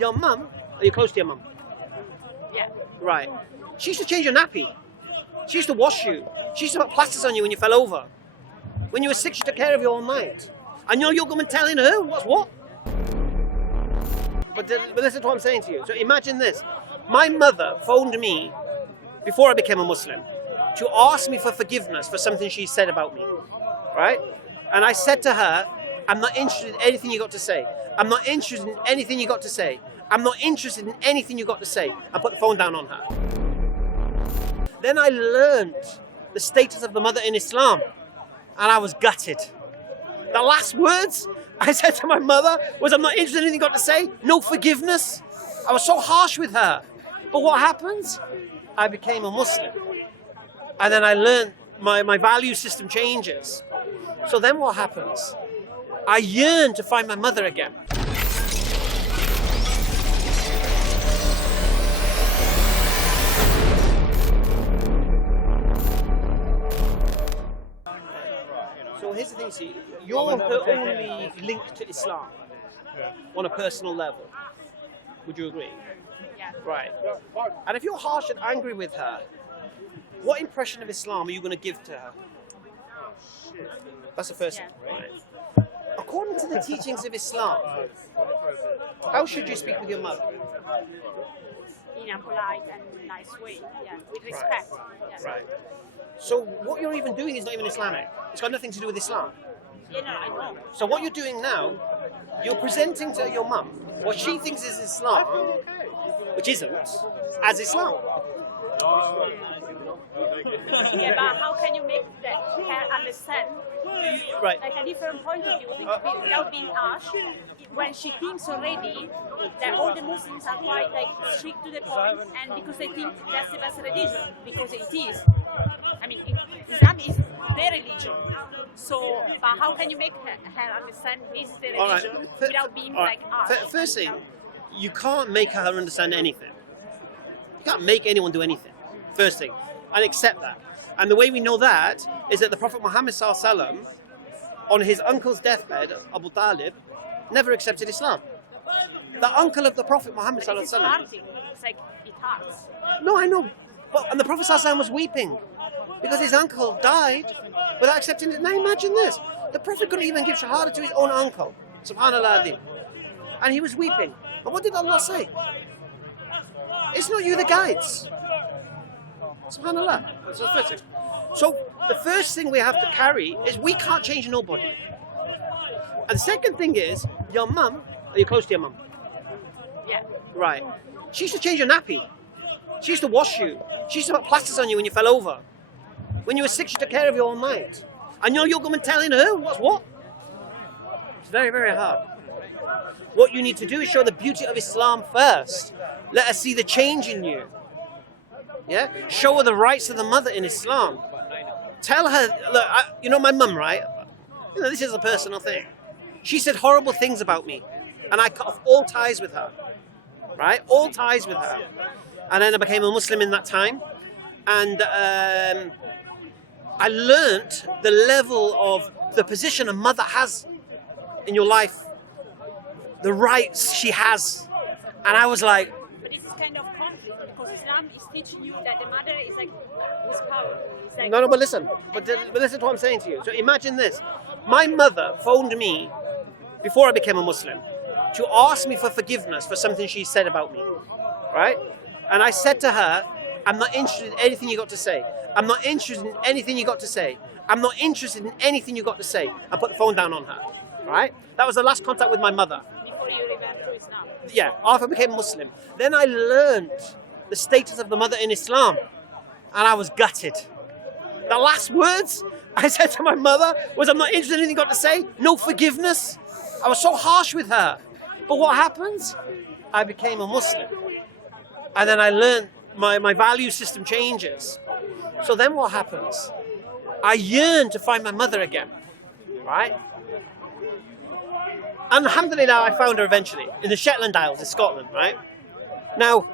Your mum, are you close to your mum? Yeah. Right. She used to change your nappy. She used to wash you. She used to put plasters on you when you fell over. When you were sick, she took care of you all night. And you're going telling her what's what? But listen to what I'm saying to you. So imagine this. My mother phoned me before I became a Muslim to ask me for forgiveness for something she said about me. Right? And I said to her, I'm not interested in anything you got to say. I'm not interested in anything you got to say. I'm not interested in anything you got to say. I put the phone down on her. Then I learned the status of the mother in Islam, and I was gutted. The last words I said to my mother was, I'm not interested in anything you got to say. No forgiveness. I was so harsh with her. But what happens? I became a Muslim. And then I learned my value system changes. So then what happens? I yearn to find my mother again. So here's the thing, see, you're her only link to Islam on a personal level. Would you agree? Yeah. Right. And if you're harsh and angry with her, what impression of Islam are you going to give to her? That's the first thing. Right. According to the teachings of Islam, how should you speak with your mother? In a polite and nice way, yeah, with respect. Yeah. Right. So what you're even doing is not even Islamic. It's got nothing to do with Islam. Yeah, no, I know. So what you're doing now, you're presenting to your mum what she thinks is Islam, which isn't, as Islam. Yeah, but how can you make her understand Right. like a different point of view without being harsh when she thinks already that all the Muslims are quite like strict to the point, and because they think that's the best religion, because it is. I mean, Islam is their religion. So, but how can you make her understand this is the religion without being like harsh? First thing, you can't make her understand anything. You can't make anyone do anything. First thing, and accept that. And the way we know that is that the Prophet Muhammad ﷺ, on his uncle's deathbed, Abu Talib, never accepted Islam. The uncle of the Prophet Muhammad But it's ﷺ. hurting. It's like it hurts. No, I know. But, and the Prophet ﷺ was weeping because his uncle died without accepting it. Now imagine this. The Prophet couldn't even give shahada to his own uncle. Subhanallah. And he was weeping. And what did Allah say? It's not you the guides. Subhanallah. That's the first thing. So the first thing we have to carry is we can't change nobody. And the second thing is, your mum, are you close to your mum? Yeah. Right. She used to change your nappy. She used to wash you. She used to put plasters on you when you fell over. When you were sick, she took care of you all night. And you're going telling her what's what? It's very, very hard. What you need to do is show the beauty of Islam first. Let her see the change in you. Yeah? Show her the rights of the mother in Islam. Tell her, look, you know my mum, right? You know, this is a personal thing. She said horrible things about me. And I cut off all ties with her. Right? All ties with her. And then I became a Muslim in that time. And I learnt the level of the position a mother has in your life. The rights she has. And I was like, But this is kind of conflict because Islam is teaching you that the mother is like is powerful. It's like no, but listen. But listen to what I'm saying to you. So imagine this. My mother phoned me before I became a Muslim to ask me for forgiveness for something she said about me. Right? And I said to her, I'm not interested in anything you got to say. I'm not interested in anything you got to say. I'm not interested in anything you got to say. I put the phone down on her. Right? That was the last contact with my mother. before you revert to Islam. Yeah, after I became Muslim. Then I learned the status of the mother in Islam. And I was gutted. The last words I said to my mother was, I'm not interested in anything you got to say. No forgiveness. I was so harsh with her. But what happens? I became a Muslim. And then I learned my value system changes. So then what happens? I yearn to find my mother again. Right? And alhamdulillah, I found her eventually in the Shetland Isles in Scotland, right? Now,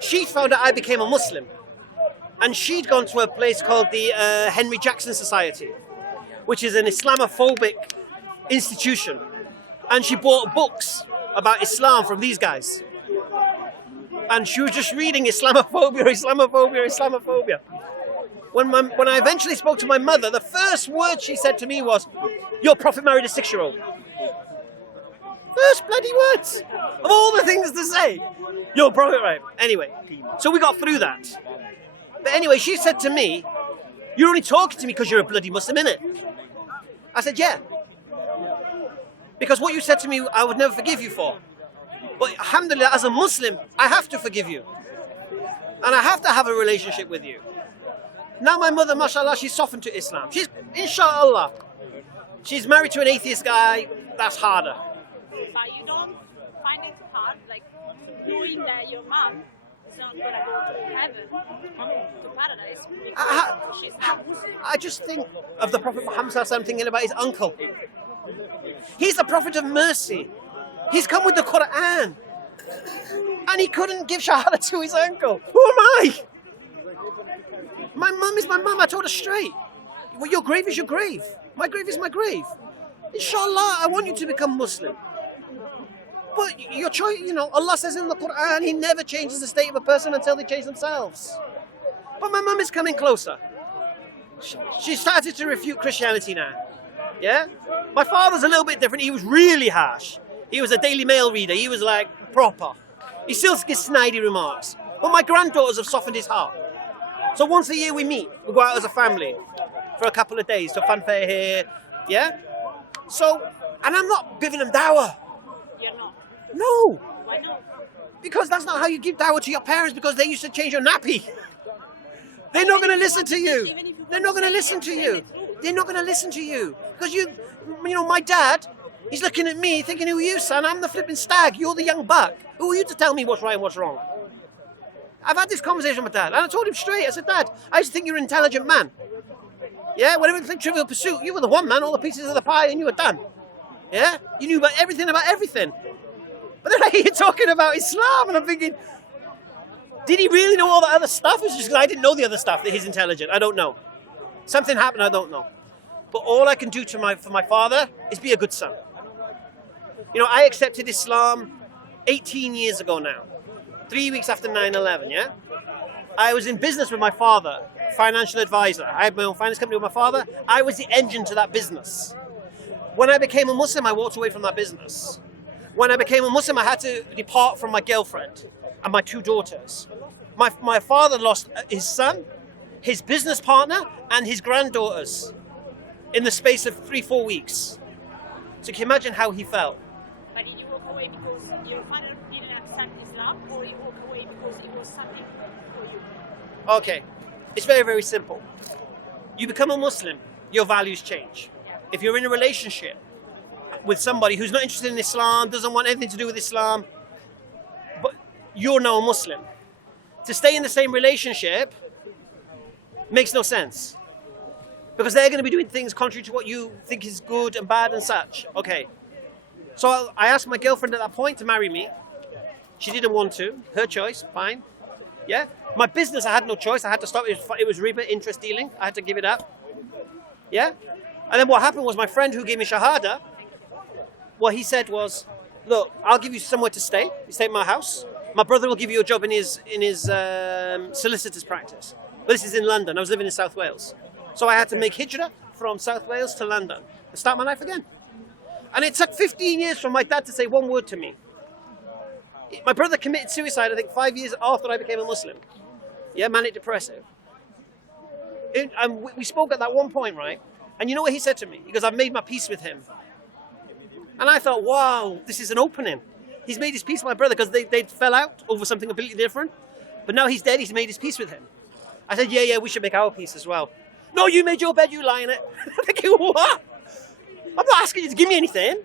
she found out I became a Muslim. And she'd gone to a place called the Henry Jackson Society, which is an Islamophobic institution. And she bought books about Islam from these guys. And she was just reading Islamophobia, Islamophobia, Islamophobia. When I eventually spoke to my mother, the first word she said to me was, "Your prophet married a 6-year-old." First bloody words of all the things to say. Your prophet, right? Anyway, so we got through that. But anyway, she said to me, "You're only talking to me because you're a bloody Muslim, innit?" I said, "Yeah. Because what you said to me, I would never forgive you for. But alhamdulillah, as a Muslim, I have to forgive you. And I have to have a relationship with you." Now my mother, mashallah, she's softened to Islam. She's, inshallah, she's married to an atheist guy. That's harder. But you don't find it hard, like knowing that your mom is not going to go to heaven, to paradise, because she's not Muslim. I just think of the Prophet Muhammad, I'm thinking about his uncle. He's the Prophet of mercy. He's come with the Quran. And he couldn't give shahada to his uncle. Who am I? My mum is my mum. I told her straight. Well, your grave is your grave. My grave is my grave. Inshallah, I want you to become Muslim. But your choice, Allah says in the Quran, He never changes the state of a person until they change themselves. But my mum is coming closer. She started to refute Christianity now. Yeah? My father's a little bit different. He was really harsh. He was a Daily Mail reader. He was like proper. He still gives snidey remarks. But my granddaughters have softened his heart. So once a year we meet. We go out as a family for a couple of days to fanfare here. Yeah? So, and I'm not giving them dawah. You're not. No. Why not? Because that's not how you give dawah to your parents, because they used to change your nappy. They're not going to listen to you. They're not going to listen to you. They're not going to listen to you. Because my dad, he's looking at me thinking, who are you, son? I'm the flipping stag. You're the young buck. Who are you to tell me what's right and what's wrong? I've had this conversation with Dad, and I told him straight. I said, "Dad, I used to think you're an intelligent man. Yeah, whenever we played Trivial Pursuit, you were the one man, all the pieces of the pie, and you were done. Yeah, you knew about everything. But then I hear you talking about Islam, and I'm thinking, did he really know all the other stuff? It's just because I didn't know the other stuff that he's intelligent. I don't know. Something happened, I don't know. But all I can do for my father is be a good son. I accepted Islam 18 years ago now. 3 weeks after 9/11, yeah? I was in business with my father, financial advisor. I had my own finance company with my father. I was the engine to that business. When I became a Muslim, I walked away from that business. When I became a Muslim, I had to depart from my girlfriend and my 2 daughters. My father lost his son, his business partner, and his granddaughters in the space of 3-4 weeks. So can you imagine how he felt? But did you walk away because your father didn't accept Islam, or you walk away because it was something for you? Okay, it's very, very simple. You become a Muslim, your values change. If you're in a relationship with somebody who's not interested in Islam, doesn't want anything to do with Islam, but you're now a Muslim, to stay in the same relationship makes no sense. Because they're going to be doing things contrary to what you think is good and bad and such. Okay. So I asked my girlfriend at that point to marry me. She didn't want to. Her choice. Fine. Yeah. My business, I had no choice. I had to stop. It was riba, interest dealing. I had to give it up. Yeah. And then what happened was my friend who gave me shahada, what he said was, "Look, I'll give you somewhere to stay. You stay at my house. My brother will give you a job in his solicitor's practice." But this is in London. I was living in South Wales. So I had to make hijrah from South Wales to London and start my life again. And it took 15 years for my dad to say one word to me. My brother committed suicide, I think, 5 years after I became a Muslim. Yeah, manic depressive. And we spoke at that one point, right? And you know what he said to me? He goes, "I've made my peace with him." And I thought, wow, this is an opening. He's made his peace with my brother because they fell out over something completely different. But now he's dead, he's made his peace with him. I said, yeah, we should make our peace as well. "No, you made your bed, you lie in it." I'm thinking, what? I'm not asking you to give me anything.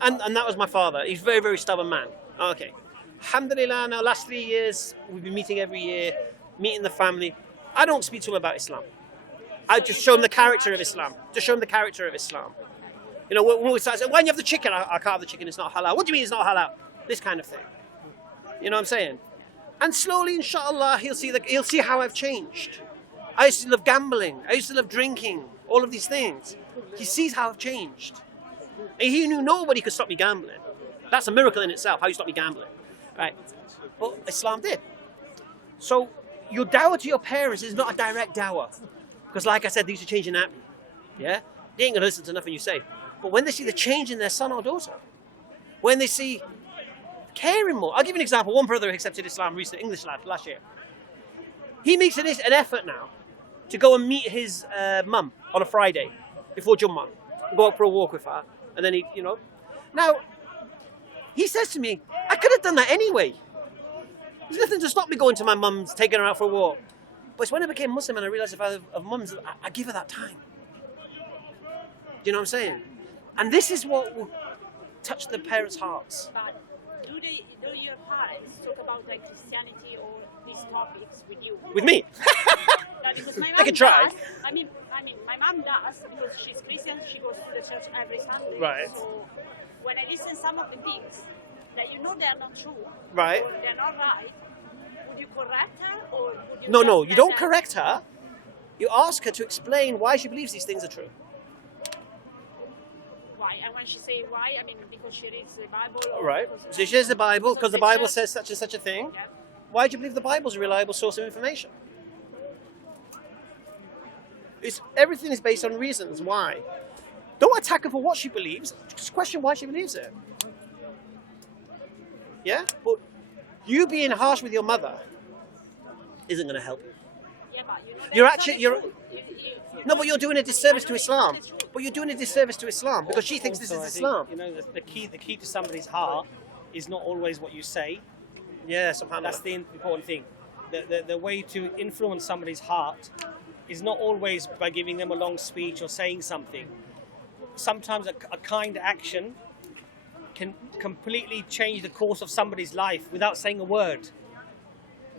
And that was my father. He's a very, very stubborn man. Okay. Alhamdulillah, now last 3 years, we've been meeting every year, meeting the family. I don't speak to him about Islam. I just show him the character of Islam. When we start saying, "When you have the chicken," I can't have the chicken, it's not halal. "What do you mean it's not halal?" This kind of thing. You know what I'm saying? And slowly, inshallah, he'll see how I've changed. I used to love gambling. I used to love drinking. All of these things. He sees how I've changed. And he knew nobody could stop me gambling. That's a miracle in itself, how you stop me gambling. Right? But Islam did. So your dawah to your parents is not a direct dawah. Because like I said, these are changing nappy. Yeah? They ain't going to listen to nothing you say. But when they see the change in their son or daughter, when they see caring more. I'll give you an example. One brother accepted Islam recently, English lad, last year. He makes an effort now to go and meet his mum on a Friday before Jummah. Go out for a walk with her. And then he, Now, he says to me, I could have done that anyway. There's nothing to stop me going to my mum's, taking her out for a walk. But it's when I became Muslim and I realised if I have mums, I give her that time. Do you know what I'm saying? And this is what will touch the parents' hearts. But do your parents talk about Christianity or these topics with you? With me? No, because my mom I can try. does. I mean, my mom does because she's Christian. She goes to the church every Sunday. Right. So when I listen some of the things that they're not true, Right. or they're not right, would you correct her or would you? No, just you don't let correct her. You ask her to explain why she believes these things are true. Why? And when she say why, because she reads the Bible. Or Right. because So she says the Bible, because the Bible church. says such and such a thing. Yeah. Why do you believe the Bible is a reliable source of information? Everything is based on reasons why. Don't attack her for what she believes. Just question why she believes it. Yeah? But you being harsh with your mother isn't going to help you. Yeah, but You're that's actually- not you're- true. No, but you're doing a disservice I to know Islam. it's not true. But you're doing a disservice to Islam because she thinks this is Also, I Islam. think, the key to somebody's heart is not always what you say. Yeah, subhanAllah. That's the important thing. The way to influence somebody's heart is not always by giving them a long speech or saying something. Sometimes a kind action can completely change the course of somebody's life without saying a word.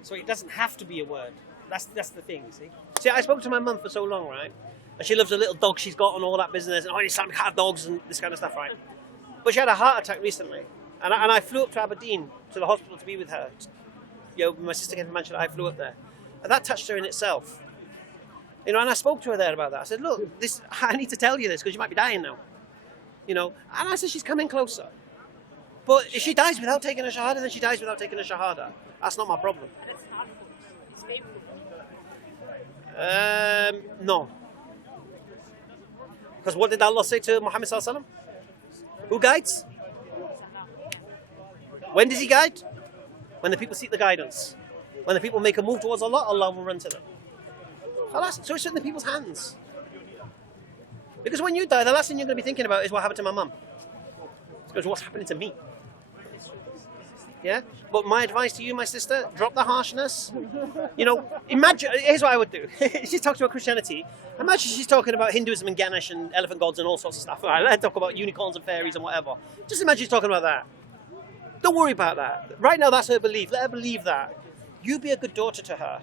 So it doesn't have to be a word. That's the thing, see? See, I spoke to my mum for so long, right? And she loves a little dog she's got and all that business, and Islam can't have dogs and this kind of stuff, right? But she had a heart attack recently, and I flew up to Aberdeen to the hospital to be with her. My sister came from Manchester, I flew up there, and that touched her in itself. And I spoke to her there about that. I said, look, I need to tell you this because you might be dying now. And I said she's coming closer. But if she dies without taking a shahada, then she dies without taking a shahada. That's not my problem. That's hard. It's painful. No. Because what did Allah say to Muhammad sallallahu alaihi wasallam? Who guides? When does he guide? When the people seek the guidance. When the people make a move towards Allah, Allah will run to them. So it's in the people's hands. Because when you die, the last thing you're going to be thinking about is what happened to my mum. It's because what's happening to me. Yeah? But my advice to you, my sister, drop the harshness. Imagine, here's what I would do. She's talking about Christianity. Imagine she's talking about Hinduism and Ganesh and elephant gods and all sorts of stuff. All right, let's talk about unicorns and fairies and whatever. Just imagine she's talking about that. Don't worry about that. Right now, that's her belief. Let her believe that. You be a good daughter to her.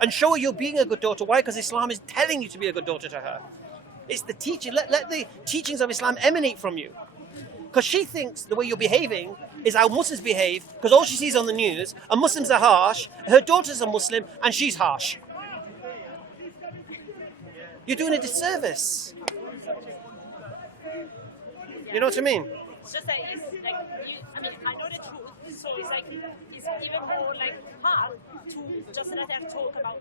And show her you're being a good daughter. Why? Because Islam is telling you to be a good daughter to her. It's the teaching. Let the teachings of Islam emanate from you. Because she thinks the way you're behaving is how Muslims behave, because all she sees on the news, and Muslims are harsh, her daughter's a Muslim, and she's harsh. You're doing a disservice. You know what I mean? It's just that it's I know the truth, so it's even more hard to just let her talk about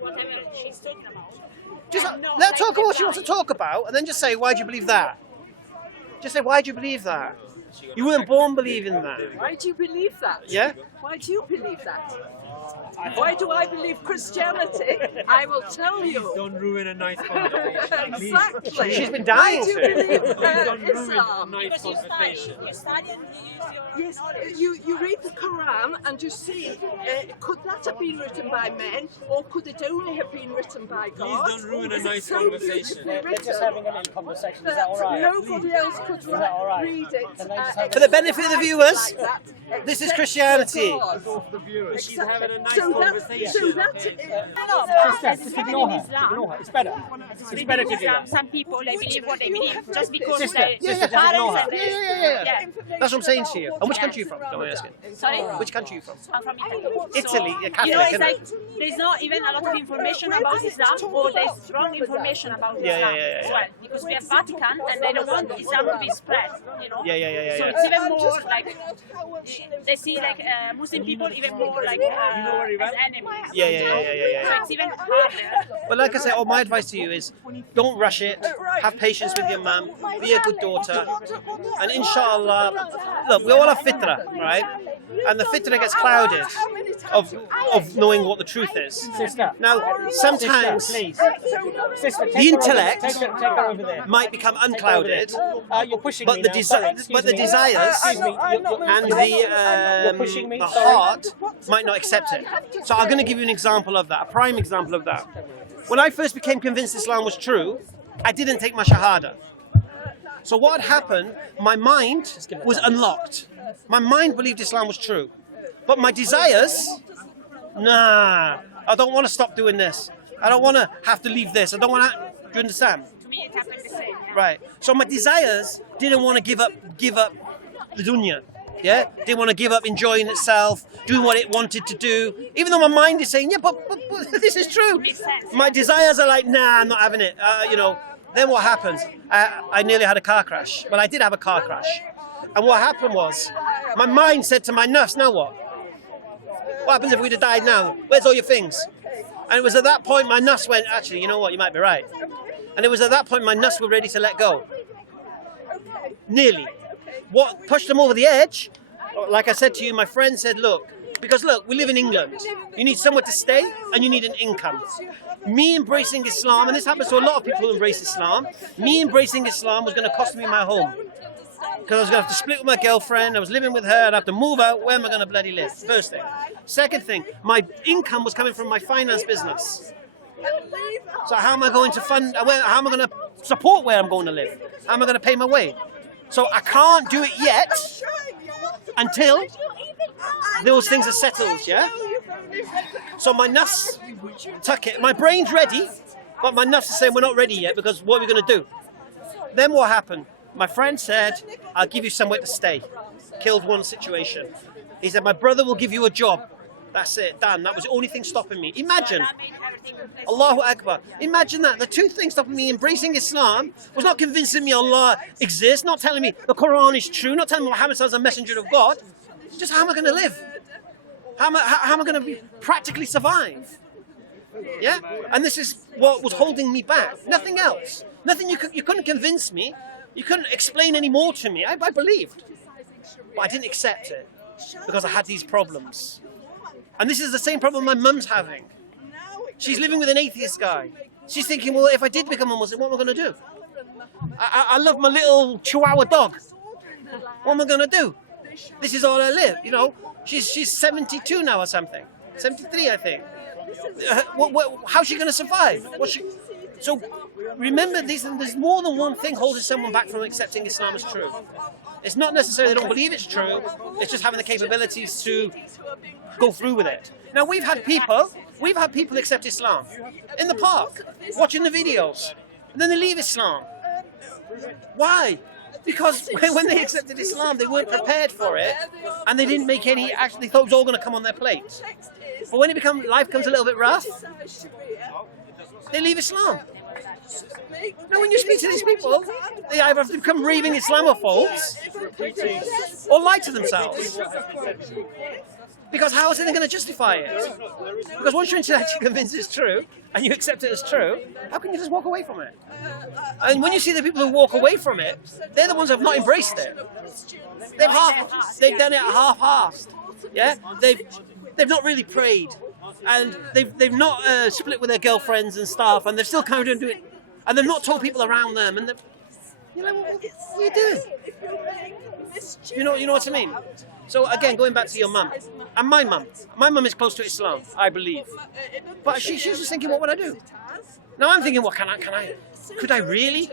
whatever she's talking about. Just And not, let her talk about the what she wants to lie. talk about, and then just say, why do you believe that? Just say, why do you believe that? You weren't born believing that. Why do you believe that? Yeah? Why do you believe that? Why do I believe Christianity? I will tell you. Don't ruin a nice conversation. Please. Exactly. She's been dying Why do you to. believe Don't ruin a Islam? nice Because conversation. you study and you use your Yes, knowledge. you read the Quran and you see, could that have been written by men, or could it only have been written by God? Please don't ruin a It's nice so conversation. beautifully They're just written having a little conversation. Is that all that right? nobody else could that all right? read it. Can they just have For the benefit of the viewers. Like that. This is Christianity. She's having a nice So conversation. that's Just ignore her. Ignore her. It's better. It's better to do that. Some people, they believe what they believe just because Sister, they sister, just ignore her. yeah. That's what I'm saying to you. And which country are you from? Don't mind asking. Sorry? Which country are you from? I'm from Italy. Italy, So, you're Catholic, you know, it's isn't like it? there's not even a lot of information about Islam, or there's wrong information about Islam as well. Because we have Vatican and they don't want Islam to be spread, you know? Yeah. So it's even more like, they see like Muslim people even more like as enemies. Yeah. So it's even harder. But like I say, my advice to you is don't rush it. Have patience with your mum. Be a good daughter. And inshallah, look, we all have fitra, right? And the fitra gets clouded of knowing what the truth is. Sister. Now, sometimes Please. Sister, the intellect take her over there. might become unclouded, You're pushing but me the now. Sorry, excuse me. desires Excuse me. and You're pushing me. the Sorry. heart might not accept it. So I'm going to give you an example of that, a prime example of that. When I first became convinced Islam was true, I didn't take my shahada. So what had happened, my mind was unlocked. My mind believed Islam was true. But my desires, nah, I don't want to stop doing this. I don't want to have to leave this. I don't want to, do you understand? To me, it happened the same. Yeah. Right. So my desires didn't want to give up the dunya. Yeah? Didn't want to give up enjoying itself, doing what it wanted to do. Even though my mind is saying, yeah, but this is true. Makes sense. My desires are like, nah, I'm not having it. Then what happens? I nearly had a car crash. Well, I did have a car crash. And what happened was, my mind said to my nafs, now what? What happens if we'd have died now? Where's all your things? And it was at that point my nafs went, actually, you know what, you might be right. And it was at that point my nafs were ready to let go. Nearly. What pushed them over the edge, like I said to you, my friend said, look, we live in England. You need somewhere to stay and you need an income. Me embracing Islam, and this happens to a lot of people who embrace Islam, me embracing Islam was going to cost me my home. Because I was going to have to split with my girlfriend, I was living with her, I'd have to move out, where am I going to bloody live? First thing. Second thing, my income was coming from my finance business. So how am I going to how am I going to support where I'm going to live? How am I going to pay my way? So I can't do it yet until those things are settled, yeah? So my nafs tuck it. My brain's ready, but my nafs is saying we're not ready yet because what are we going to do? Then what happened? My friend said, I'll give you somewhere to stay. Killed one situation. He said, my brother will give you a job. That's it, done. That was the only thing stopping me. Imagine. Allahu Akbar. Imagine that. The two things stopping me embracing Islam was not convincing me Allah exists, not telling me the Quran is true, not telling me Muhammad is a messenger of God. Just how am I going to live? How am I going to practically survive? Yeah? And this is what was holding me back. Nothing else. Nothing you couldn't convince me. You couldn't explain any more to me. I believed. But I didn't accept it because I had these problems. And this is the same problem my mum's having. She's living with an atheist guy. She's thinking, well, if I did become a Muslim, what am I going to do? I love my little Chihuahua dog. What am I going to do? This is all I live, you know. She's 72 now or something. 73, I think. How's she going to survive? So remember, there's more than one thing holding someone back from accepting Islam as true. It's not necessarily they don't believe it's true. It's just having the capabilities to go through with it. Now we've had people accept Islam in the park, watching the videos, and then they leave Islam. Why? Because when they accepted Islam, they weren't prepared for it, and they didn't make any. Actually, they thought it was all going to come on their plate. But when life becomes a little bit rough, they leave Islam. Now, when you speak to these people, they either have to become raving Islamophobes or lie to themselves. Because how else are they going to justify it? Because once you're intellectually convinced it's true, and you accept it as true, how can you just walk away from it? And when you see the people who walk away from it, they're the ones who have not embraced it. They've done it half-assed. Yeah, they've not really prayed, and they've not split with their girlfriends and stuff, and they're still kind of doing it, and they've not told people around them, and you're like, what are you doing? You know what I mean? So again, going back to your mum, and my mum is close to Islam, I believe. But she's just thinking, what would I do? Now I'm thinking, well, could I really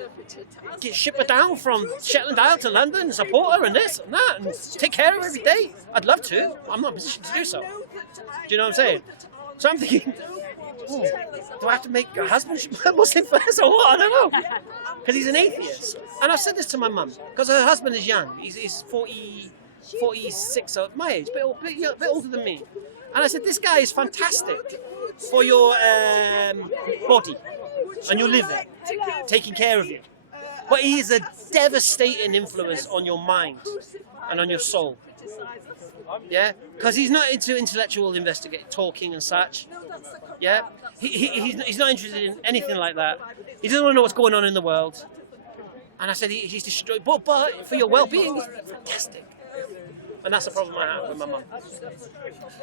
ship her down from Shetland Isle to London and support her and this and that and take care of her every day? I'd love to. I'm not in a position to do so. Do you know what I'm saying? So I'm thinking, do I have to make her husband Muslim first or what? I don't know. Because he's an atheist. And I've said this to my mum, because her husband is young. He's 46, so my age, a bit older than me. And I said, this guy is fantastic for your body and your living, taking care of you. But he is a devastating influence on your mind and on your soul. Yeah, because he's not into intellectual talking and such. Yeah, he's not interested in anything like that. He doesn't want to know what's going on in the world. And I said, he's destroyed. But for your well-being, he's fantastic. And that's the problem I have with my mum.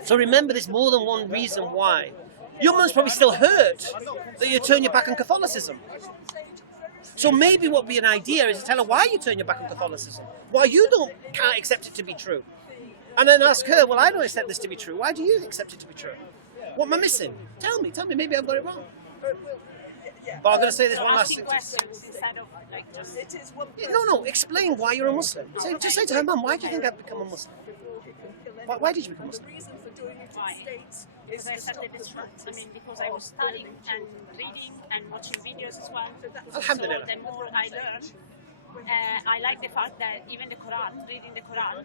So remember, there's more than one reason why. Your mum's probably still hurt that you turn your back on Catholicism. So maybe what would be an idea is to tell her why you turn your back on Catholicism, why you can't accept it to be true. And then ask her, well, I don't accept this to be true. Why do you accept it to be true? What am I missing? Tell me, maybe I've got it wrong. But I'm going to say this one last thing. Instead of like just No, explain why you're a Muslim. Just say to her, Mum, why do you think I've become a Muslim? Why did you become a Muslim? Because I started this month. I mean, because I was studying and reading and watching videos as well. Alhamdulillah. So the more I learn, I like the fact that even the Quran, reading the Quran,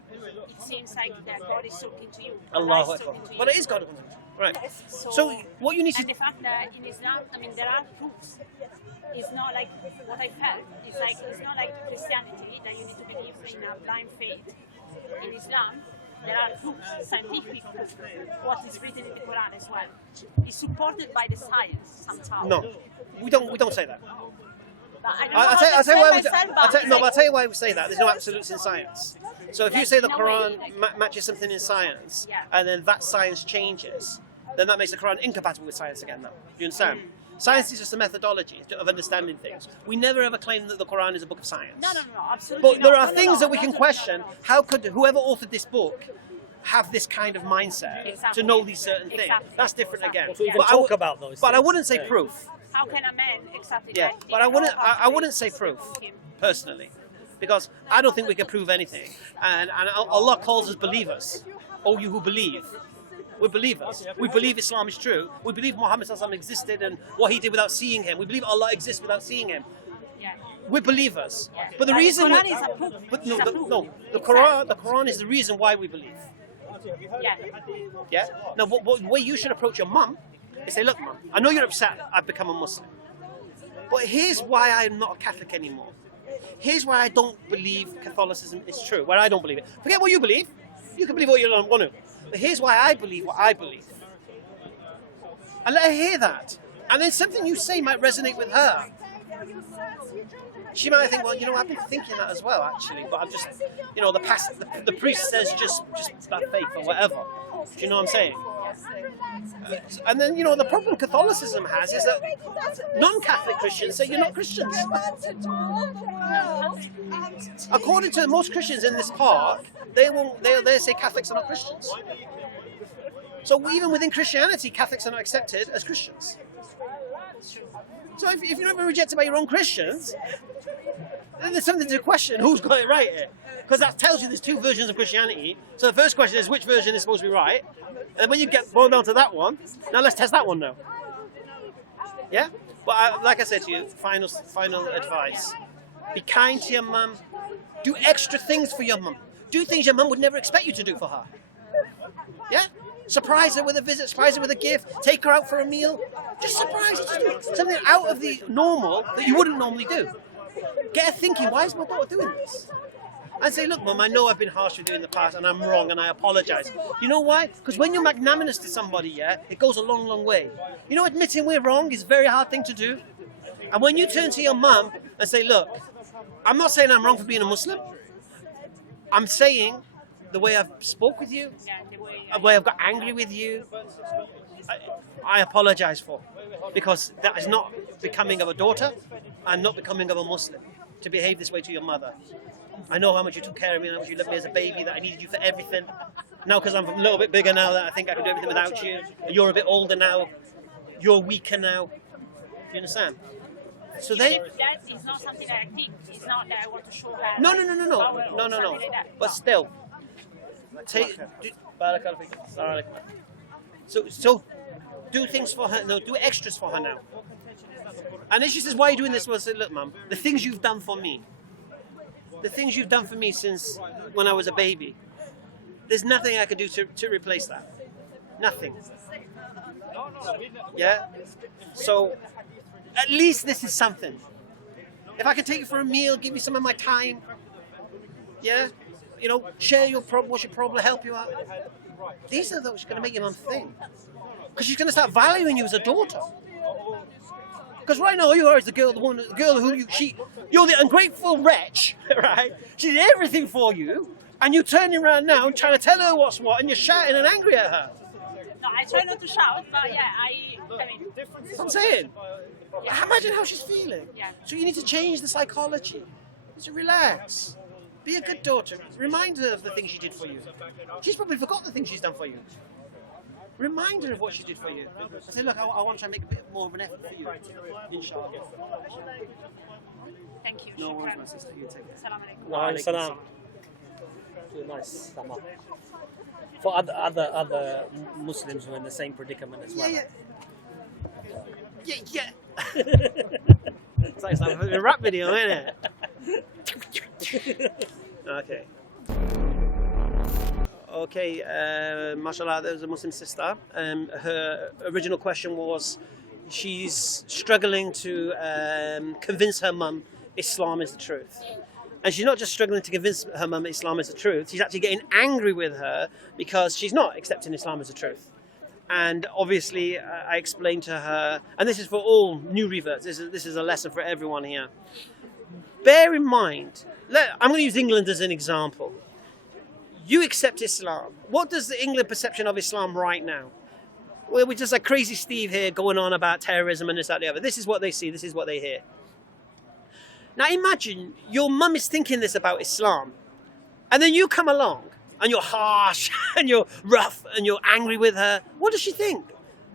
it seems like that God is talking to you. Allahu Akbar. But it is God. Right. So what you need to... And the fact that in Islam, I mean, there are proofs. It's not like what I felt. It's not like Christianity that you need to believe in a blind faith. In Islam, there are proofs, scientific proofs, what is written in the Quran as well. It's supported by the science somehow. No, we don't say that. I'll tell you why we say that. There's no absolutes in science. So if you say the Quran matches something in science, and then that science changes, then that makes the Quran incompatible with science again now. Do you understand? Science is just a methodology of understanding things. We never ever claim that the Quran is a book of science. No, absolutely. But there are things that we can question. How could whoever authored this book have this kind of mindset to know these certain things? That's different again. To even talk about those But things. I wouldn't say proof. How can a man exactly? Yeah, but I wouldn't say proof personally, because I don't think we can prove anything. And Allah calls us believers. Oh, you who believe. We're believers. We believe Islam is true. We believe Muhammad ﷺ existed and what he did without seeing him. We believe Allah exists without seeing him. We're believers. But the reason the Quran is a proof. The Quran is the reason why we believe. Yeah. Yeah. Now, what way you should approach your mum is say, look, Mum, I know you're upset I've become a Muslim, but here's why I'm not a Catholic anymore. Here's why I don't believe Catholicism is true. Where I don't believe it. Forget what you believe. You can believe what you don't want to. But here's why I believe what I believe. And let her hear that. And then something you say might resonate with her. She might think, well, I've been thinking that as well, actually. But I'm just, the priest says just that faith or whatever. Do you know what I'm saying? And then, the problem Catholicism has is that non-Catholic Christians say you're not Christians. According to most Christians in this park, they say Catholics are not Christians. So even within Christianity, Catholics are not accepted as Christians. So if you're not rejected by your own Christians, then there's something to question who's got it right here. Because that tells you there's two versions of Christianity. So the first question is, which version is supposed to be right? And when you get boiled down to that one, now let's test that one now. Yeah? But like I said to you, final advice. Be kind to your mum. Do extra things for your mum. Do things your mum would never expect you to do for her. Yeah? Surprise her with a visit, surprise her with a gift, take her out for a meal. Just surprise her. Just do something out of the normal that you wouldn't normally do. Get her thinking, why is my daughter doing this? And say, look, Mum, I know I've been harsh with you in the past and I'm wrong and I apologize. You know why? Because when you're magnanimous to somebody, it goes a long, long way. Admitting we're wrong is a very hard thing to do. And when you turn to your mum and say, look, I'm not saying I'm wrong for being a Muslim. I'm saying the way I've spoke with you, the way I've got angry with you, I apologize for. Because that is not becoming of a daughter and not becoming of a Muslim to behave this way to your mother. I know how much you took care of me and how much you loved me as a baby, that I needed you for everything. Now, because I'm a little bit bigger now, that I think I can do everything without you. And you're a bit older now. You're weaker now. you understand? So That is not something that I think. It's not that I want to show her. No. Something like that. But still, so do things for her. No, do extras for her now. And then she says, "Why are you doing this?" Well, I said, "Look, Mum, the things you've done for me, since when I was a baby, there's nothing I can do to replace that. Nothing. Yeah. So at least this is something. If I can take you for a meal, give you some of my time, yeah, you know, share your problem, what's your problem, help you out. These are those going to make your mum think, because she's going to start valuing you as a daughter. Because right now you are as the girl who you're the ungrateful wretch, right? She did everything for you, and you're turning around now and trying to tell her what's what, and you're shouting and angry at her. No, I try not to shout, but yeah, I mean, That's what I'm saying. Imagine how she's feeling. Yeah. So you need to change the psychology. So relax. Be a good daughter. Remind her of the things she did for you. She's probably forgotten the things she's done for you. Remind her of what she did for you. I say, look, I want to try and make a bit more of an effort for you. Inshallah. thank you. No worries, Shukran. my sister. You take it. Assalamu alaikum. Wa alaikum salam. Nice. Sama. For other Muslims who are in the same predicament as well. Yeah. It's like a rap video, isn't it? Okay, mashallah, there was a Muslim sister. Her original question was, she's struggling to convince her mum Islam is the truth. And she's not just struggling to convince her mum Islam is the truth, she's actually getting angry with her because she's not accepting Islam as the truth. And obviously, I explained to her, and this is for all new reverts, this is a lesson for everyone here. Bear in mind, I'm going to use England as an example. You accept Islam. What does the England perception of Islam right now? Well, we're just like crazy Steve here going on about terrorism and this, that, the other. This is what they see, this is what they hear. Now imagine your mum is thinking this about Islam, and then you come along, and you're harsh, and you're rough, and you're angry with her. What does she think?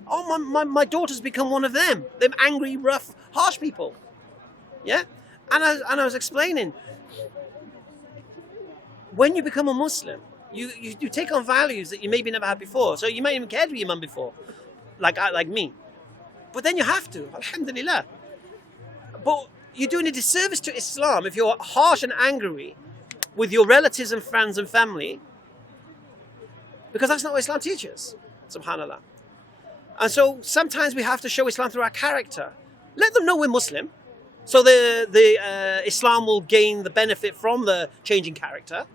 Oh, my daughter's become one of them angry, rough, harsh people. Yeah? And I was explaining, when you become a Muslim, you take on values that you maybe never had before. So you might even cared with your mum before, like me. But then you have to, alhamdulillah. But you're doing a disservice to Islam if you're harsh and angry with your relatives and friends and family, because that's not what Islam teaches, subhanallah. And so sometimes we have to show Islam through our character. Let them know we're Muslim, so the Islam will gain the benefit from the changing character.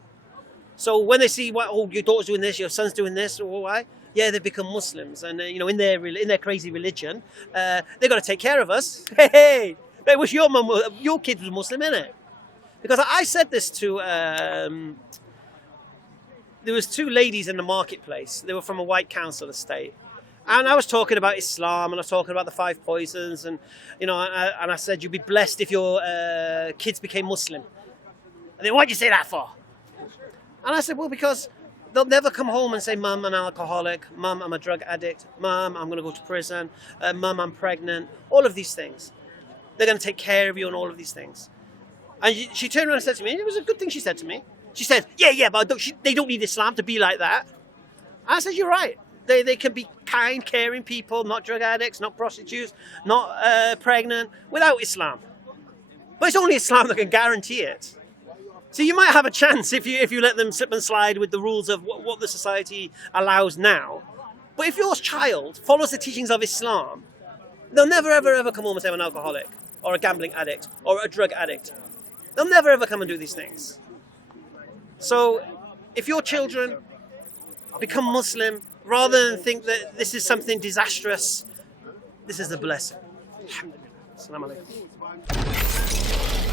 So when they see, oh, your daughter's doing this, your son's doing this, or why? Yeah, they become Muslims, and in their crazy religion, they've got to take care of us. Hey, I wish your kid was Muslim, innit? Because I said this to, there was two ladies in the marketplace. They were from a white council estate. And I was talking about Islam, and I was talking about the 5 poisons, and and I said, you'd be blessed if your kids became Muslim. And then, why'd you say that for? And I said, well, because they'll never come home and say, Mum, I'm an alcoholic, Mum, I'm a drug addict, Mum, I'm going to go to prison, Mum, I'm pregnant, all of these things. They're going to take care of you and all of these things. And she turned around and said to me, and it was a good thing she said to me. She said, yeah, but they don't need Islam to be like that. And I said, you're right. They can be kind, caring people, not drug addicts, not prostitutes, not pregnant, without Islam. But it's only Islam that can guarantee it. So you might have a chance if you let them slip and slide with the rules of what the society allows now. But if your child follows the teachings of Islam, they'll never, ever come home and say I'm an alcoholic, or a gambling addict, or a drug addict. They'll never, ever come and do these things. So if your children become Muslim, rather than think that this is something disastrous, this is a blessing. Alhamdulillah. Assalamu alaikum.